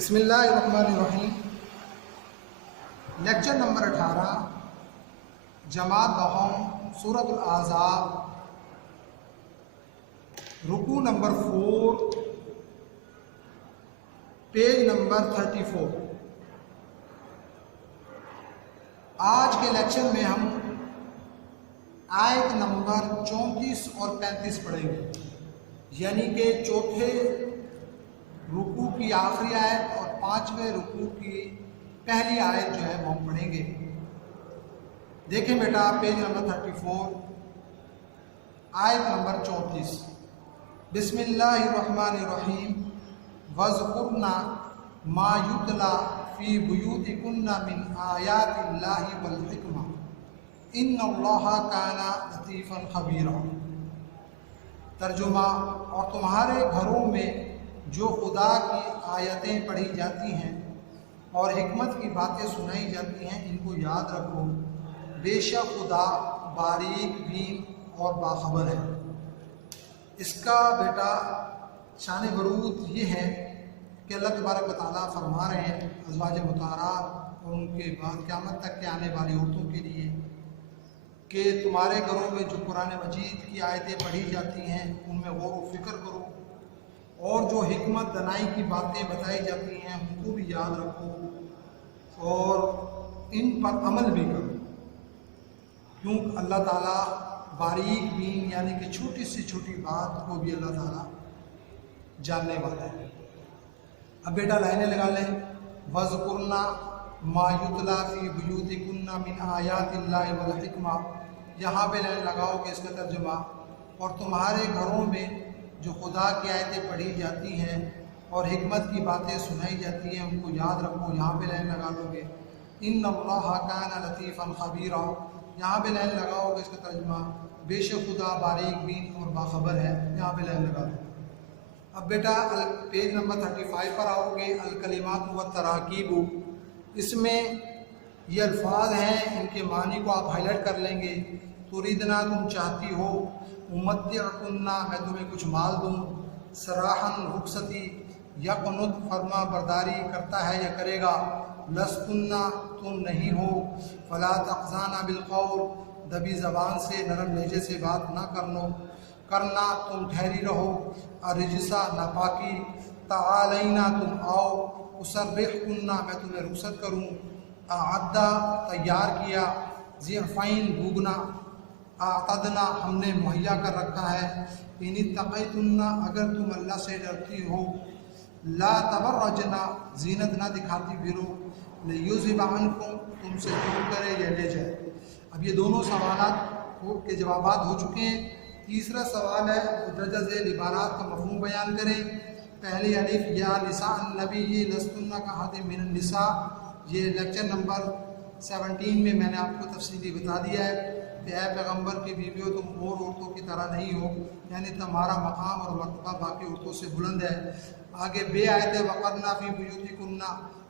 بسم اللہ الرحمن الرحیم۔ لیکچر نمبر 18، جماعت دہم، سورۃ الاحزاب، رکوع نمبر 4، پیج نمبر 34۔ آج کے لیکچر میں ہم آیت نمبر 34 اور 35 پڑھیں گے، یعنی کہ چوتھے رکوع کی آخری آیت اور 5ویں رکوع کی پہلی آیت جو ہے وہ ہم پڑھیں گے۔ دیکھیں بیٹا، پیج نمبر 34، آیت نمبر 34۔ بسم اللہ الرحمن الرحیم۔ وَاذْكُرْنَ مَا يُتْلَى فِي بُيُوتِكُنَّ مِنْ آیَاتِ اللَّهِ وَالْحِکْمَةِ إِنَّ اللَّهَ كَانَ لَطِیفًا خَبِیرًا۔ ترجمہ: اور تمہارے گھروں میں جو خدا کی آیتیں پڑھی جاتی ہیں اور حکمت کی باتیں سنائی جاتی ہیں، ان کو یاد رکھو، بے شک خدا باریک بین اور باخبر ہے۔ اس کا بیٹا شان برود یہ ہے کہ اللہ تبارک و تعالیٰ فرما رہے ہیں ازواج مطہرات اور ان کے بعد قیامت تک کے آنے والی عورتوں کے لیے کہ تمہارے گھروں میں جو قرآن مجید کی آیتیں پڑھی جاتی ہیں ان میں غور و فکر کرو، اور جو حکمت دانائی کی باتیں بتائی جاتی ہیں ان کو بھی یاد رکھو اور ان پر عمل بھی کرو، کیونکہ اللہ تعالیٰ باریک بین یعنی کہ چھوٹی سے چھوٹی بات کو بھی اللہ تعالیٰ جاننے والا ہے۔ اب بیٹا لائنیں لگا لیں۔ وَاذْكُرْنَ مَا يُتْلَى فِي بُيُوتِكُنَّ مِنْ آیَاتِ اللَّهِ وَالْحِکْمَةِ، یہاں پہ لائن لگاؤ کہ اس کا ترجمہ، اور تمہارے گھروں میں جو خدا کی آیتیں پڑھی جاتی ہیں اور حکمت کی باتیں سنائی جاتی ہیں ان کو یاد رکھو، یہاں پہ لائن لگا لو گے۔ إِنَّ اللَّهَ كَانَ لَطِیفًا خَبِیرًا، یہاں پہ لائن لگاؤ گے اس کا ترجمہ، بے شک خدا باریک بین اور باخبر ہے، یہاں پہ لائن لگا لو۔ اب بیٹا پیج نمبر 35 پر آؤ گے۔ الکلمات والتراکیب، اس میں یہ الفاظ ہیں، ان کے معنی کو آپ ہائی لائٹ کر لیں گے۔ تریدنا، تم چاہتی ہو، امتعکنہ، میں تمہیں کچھ مال دوں، سراحن، رخصتی، یقنت، فرما برداری کرتا ہے یا کرے گا، لستنہ، تم نہیں ہو، فلا تخضعن بالقول، دبی زبان سے نرم لہجے سے بات نہ کرنا، تم ٹھہری رہو، الرجسہ، ناپاکی، تعالینا، تم آؤ، اسرحکنہ، میں تمہیں رخصت کروں، اعدہ، تیار کیا، ضعفین، دوگنا، اعتدنا، ہم نے مہیا کر رکھا ہے، ان اتقیتن، اگر تم اللہ سے ڈرتی ہو، لا تبرجنا، زینت نہ دکھاتی پھرو، لیذہب عنکم، تم سے دور کرے یا لے جائے۔ اب یہ دونوں سوالات کے جوابات ہو چکے ہیں۔ تیسرا سوال ہے درجہ ذیل عبارات کا مفہوم بیان کریں۔ پہلی الف، یا نساء النبی لستن کاحد من النساء، یہ لیکچر نمبر 17 میں میں نے آپ کو تفصیلی بتا دیا ہے کہ اے پیغمبر کی بیویوں، تم اور عورتوں کی طرح نہیں ہو، یعنی تمہارا مقام اور مرتبہ باقی عورتوں سے بلند ہے۔ آگے بے آیت ہے وقرنا فی بیوتکن،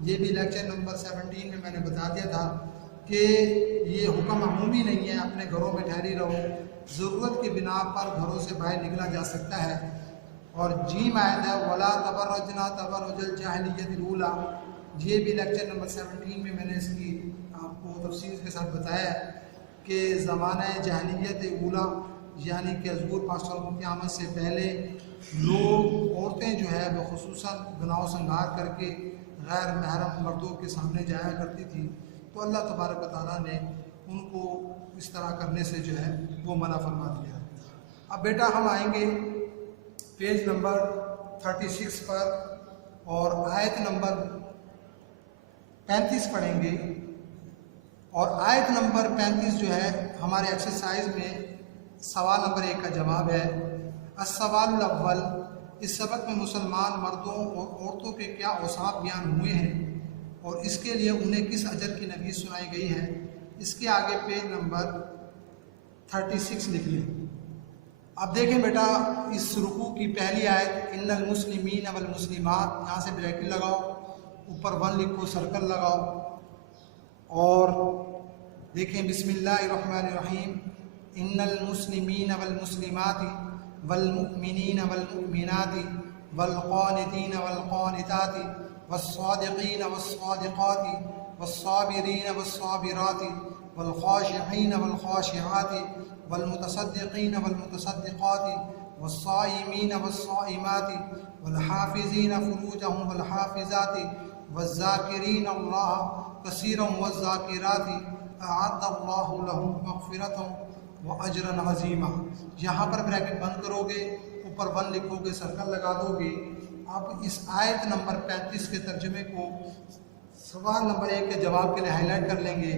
یہ بھی لیکچر نمبر 17 میں نے بتا دیا تھا کہ یہ حکم عمومی نہیں ہے، اپنے گھروں میں ٹھہری رہو، ضرورت کی بنا پر گھروں سے باہر نکلا جا سکتا ہے۔ اور جیم آیت ہے ولا تبرجنا تبرج الجاہلیۃ الاولی، یہ بھی لیکچر نمبر 17 میں نے اس کی آپ کو تفصیل کے ساتھ بتایا ہے کہ زمانہ جاہلیت اولا یعنی کہ حضور پاک صلی اللہ علیہ وسلم کی آمد سے پہلے لوگ، عورتیں جو ہے وہ خصوصاً بنا و سنگار کر کے غیر محرم مردوں کے سامنے جایا کرتی تھی، تو اللہ تبارک و تعالیٰ نے ان کو اس طرح کرنے سے جو ہے وہ منع فرما دیا۔ اب بیٹا ہم آئیں گے پیج نمبر 36 پر اور آیت نمبر 35 پڑھیں گے، اور آیت نمبر 35 جو ہے ہمارے ایکسرسائز میں سوال نمبر 1 کا جواب ہے۔ السوال الاول، اس سبق میں مسلمان مردوں اور عورتوں کے کیا اوصاف بیان ہوئے ہیں اور اس کے لیے انہیں کس اجر کی نوید سنائی گئی ہے۔ اس کے آگے پیج نمبر 36 لکھ لیں۔ اب دیکھیں بیٹا اس رکوع کی پہلی آیت، ان المسلمین والمسلمات، یہاں سے بریکٹ لگاؤ، اوپر 1 لکھو، سرکل لگاؤ، اور دیکھیں بسم اللہ الرحمن الرحیم، ان المسلمین والمسلمات والمؤمنین والمؤمنات والقانتین والقانتات वस्सादिकीन वस्सादिकाति वस्साबिरीन वस्साबिराति वल्खाशिईन वल्खाशिआति वल्मुतसद्दिकीन वल्मुतसद्दिकाति वस्साइमीन वस्साइमाति वल्हाफिज़ीन फुरूजहुम वल्हाफिज़ाति वज़्ज़ाकिरीन अल्लाह कसीरन वज़्ज़ाकिराति अअद्दल्लाहु लहुम मग़फ़िरतन व अजरन अज़ीमा। यहाँ पर ब्रैकेट बंद करोगे, ऊपर 1 लिखोगे, सर्कल लगा दोगे। अब इस आयत नंबर 35 के तर्जुमे को सवाल नंबर 1 के जवाब के लिए हाईलाइट कर लेंगे।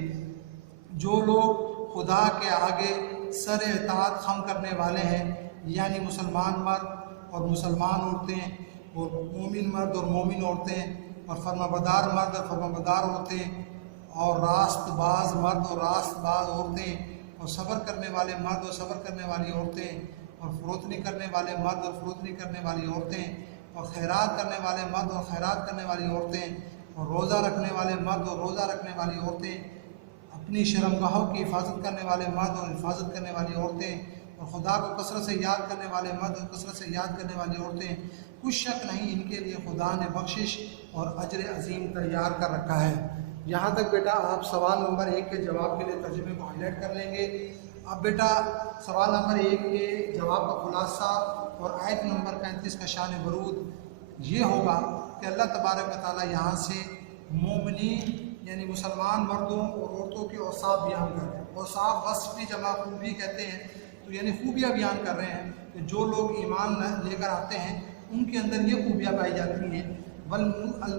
जो लोग खुदा के आगे सर इताअत खम करने वाले हैं, यानी मुसलमान मर्द और मुसलमान औरतें और मोमिन मर्द और मोमिन औरतें और फर्माबरदार मर्द और फर्माबरदार औरतें और रास्तबाज मर्द और रास्तबाज औरतें और सब्र करने वाले मर्द और सब्र करने वाली औरतें और फ़रोतनी करने वाले मर्द और फ़रोतनी करने वाली औरतें और खैरात करने वाले मर्द और खैरात करने वाली औरतें और रोज़ा रखने वाले मर्द और रोज़ा रखने वाली औरतें, अपनी शर्मगाहों की हिफाजत करने वाले मर्द और हिफाजत करने वाली औरतें और खुदा को कसरत से याद करने वाले मर्द और कसरत से याद करने वाली औरतें, कुछ शक नहीं इनके लिए खुदा ने बख्शिश और अजर अजीम तैयार कर रखा है। यहाँ तक बेटा आप सवाल नंबर 1 के जवाब के लिए तर्जुमे को हाईलाइट कर लेंगे। अब बेटा सवाल नंबर 1 के जवाब का खुलासा और आयत नंबर 35 का शान बरूद ये होगा कि अल्लाह तबारक व तआला यहाँ से मोमिनीन यानी मुसलमान मर्दों और औरतों के औसाफ बयान कर रहे हैं। औसाफ वस्फ़ भी जमा खूबी कहते हैं, तो यानी खूबियाँ बयान कर रहे हैं कि जो लोग ईमान लेकर आते हैं उनके अंदर ये खूबियाँ पाई जाती हैं। वल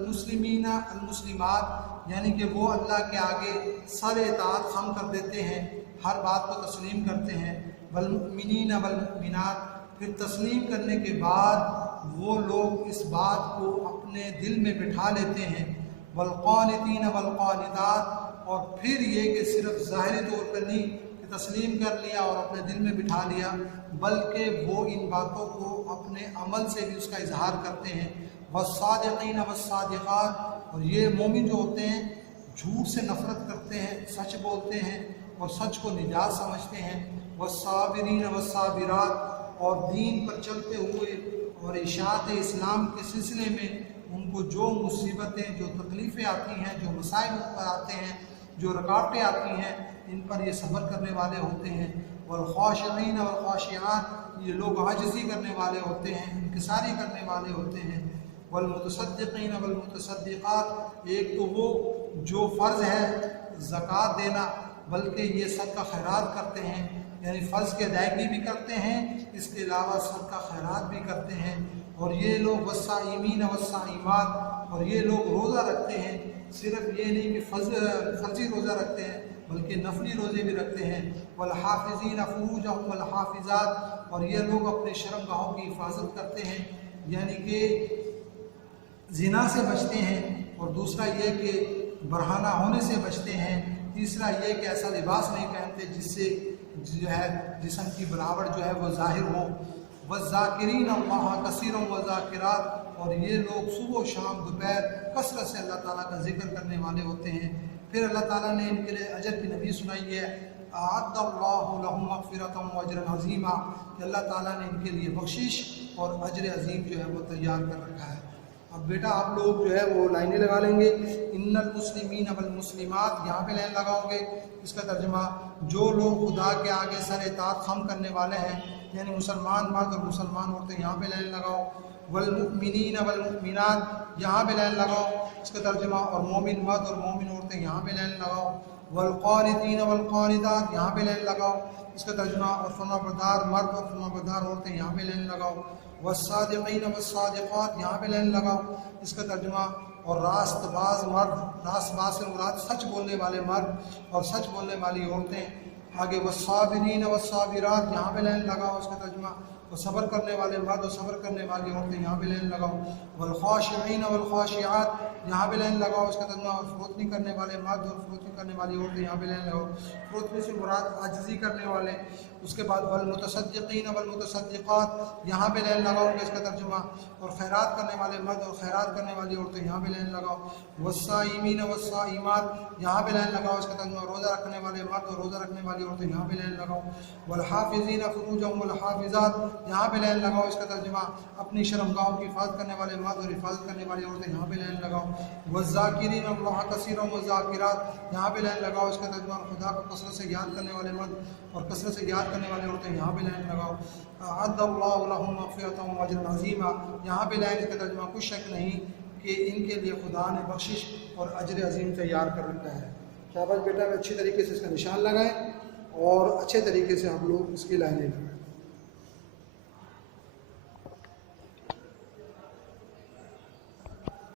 मुस्लिमीन अल मुस्लिमात यानी कि वो अल्लाह के आगे सर इताअत खम कर देते हैं, हर बात को तस्लीम करते हैं। वल मुमिनीन वल मुमिनात, फिर तस्लीम करने के बाद वो लोग इस बात को अपने दिल में बिठा लेते हैं। वल क़ानितीन वल क़ानितात, और फिर ये कि सिर्फ ज़ाहिरी तौर पर नहीं कि तस्लीम कर लिया और अपने दिल में बिठा लिया, बल्कि वो इन बातों को अपने अमल से भी उसका इजहार करते हैं। वस्सादिकीन वस्सादिकात, और ये मोमिन जो होते हैं झूठ से नफ़रत करते हैं, सच बोलते हैं और सच को निजात समझते हैं। वस्साबिरीन वस्साबिरात, और दीन पर चलते हुए और इशाअत इस्लाम के सिलसिले में उनको जो मुसीबतें, जो तकलीफ़ें आती हैं, जो मसाइल उन पर आते हैं, जो रुकावटें आती हैं, इन पर ये सब्र करने वाले होते हैं। वल्खाशिईन वल्खाशिआत, ये लोग आजिज़ी करने वाले होते हैं, इंकिसारी करने वाले होते हैं। वल्मुतसद्दिकीन वल्मुतसद्दिकात, एक तो वो जो फ़र्ज़ है ज़कात देना, बल्कि ये सदका खैरात करते हैं, यानी फ़र्ज़ की अदायगी भी करते हैं, इसके अलावा सदका खैरात भी करते हैं। और ये लोग वस्साइमीन वस्साइमात, और ये लोग रोज़ा रखते हैं, सिर्फ ये नहीं कि फ़र्ज़ी रोज़ा रखते हैं बल्कि नफली रोज़े भी रखते हैं। वल्हाफिज़ीन फुरूजहुम वल्हाफिज़ात, और ये लोग अपने शर्मगाहों की हिफाजत करते हैं, यानी कि ज़िना से बचते हैं। और दूसरा ये कि बरहाना होने से बचते हैं। तीसरा ये कि ऐसा लिबास नहीं पहनते जिससे जो है जिस्म की बनावट जो है वो ज़ाहिर हो। वज़्ज़ाकिरीन अल्लाह कसीरन वज़्ज़ाकिरात, और ये लोग सुबह शाम दोपहर कसरत से अल्लाह ताला का जिक्र करने वाले होते हैं। फिर अल्लाह ताला ने इनके लिए अजर की नबी सुनाई है, अअद्दल्लाहु लहुम मग़फ़िरतन व अजरन अज़ीमा, कि अल्लाह ताला ने इनके लिए बख्शिश और अजर अज़ीम जो है वो तैयार कर रखा है। अब बेटा आप लोग जो है वो लाइनें लगा लेंगे। इन्नल मुस्लिमीन वल मुस्लिमात, यहाँ पे लाइन लगाओगे। इसका तर्जुमा, जो लोग खुदा के आगे सर इताअत खम करने वाले हैं, यानी मुसलमान मर्द और मुसलमान औरतें, यहाँ पे लाइन लगाओ। वल मुमिनीन वल मुमिनात, यहाँ पे लाइन लगाओ। इसका तर्जुमा, और मोमिन मर्द और मोमिन औरतें, यहाँ पे लाइन लगाओ। वल क़ानितीन वल क़ानितात, यहाँ पे लाइन लगाओ। इसका तर्जुमा, और फर्माबरदार मर्द और फर्माबरदार औरतें, यहाँ पे लाइन लगाओ। वस्सादिकीन वस्सादिकात, यहाँ पे लाइन लगाओ। इसका तर्जुमा, और रास्तबाज मर्द, रास्तबाज से मुराद सच बोलने वाले मर्द और सच बोलने वाली औरतें। आगे वस्साबिरीन वस्साबिरात, यहाँ पे लाइन लगाओ। इसका तर्जुमा, और सब्र करने वाले मर्द और सब्र करने वाली औरतें, यहाँ पे लाइन लगाओ। वल्खाशिईन वल्खाशिआत, यहाँ पे लाइन लगाओ। इसका तर्जुमा, और फ़रोतनी करने वाले मर्द और फ़रोतनी करने वाली औरतें, यहाँ पे लाइन लगाओ। फ़रोतनी से मुराद आजिज़ी करने वाले। उसके बाद वल्मुतसद्दिकीन वल्मुतसद्दिकात, यहाँ पे लाइन लगाओगे। इसका तर्जुमा, और खैरात करने वाले मर्द और खैरात करने वाली औरतें, यहाँ पे लाइन लगाओ। वस्साइमीन वस्साइमात, यहाँ पे लाइन लगाओ। इसका तर्जुमा, रोज़ा रखने वाले मर्द और रोज़ा रखने वाली औरतें, यहाँ पे लाइन लगाओ। वल्हाफिज़ीन फुरूजहुम वल्हाफिज़ात, یہاں پہ لائن لگاؤ، اس کا ترجمہ اپنی شرمگاہوں کی حفاظت کرنے والے مرد اور حفاظت کرنے والی عورتیں، یہاں پہ لائن لگاؤ۔ والذاکرین اللہ کثیرا والذاکرات، یہاں پہ لائن لگاؤ، اس کا ترجمہ خدا کو کثرت سے یاد کرنے والے مرد اور کثرت سے یاد کرنے والے عورتیں، یہاں پہ لائن لگاؤ۔ اعد اللہ لہم مغفرۃ واجرا عظیما، یہاں پہ لائن کا ترجمہ کچھ شک نہیں کہ ان کے لیے خدا نے بخشش اور اجر عظیم تیار کر رکھا ہے۔ شاباش بیٹا، اچھی طریقے سے اس کا نشان لگائیں اور اچھے طریقے سے ہم لوگ اس کی لائنیں لگائیں۔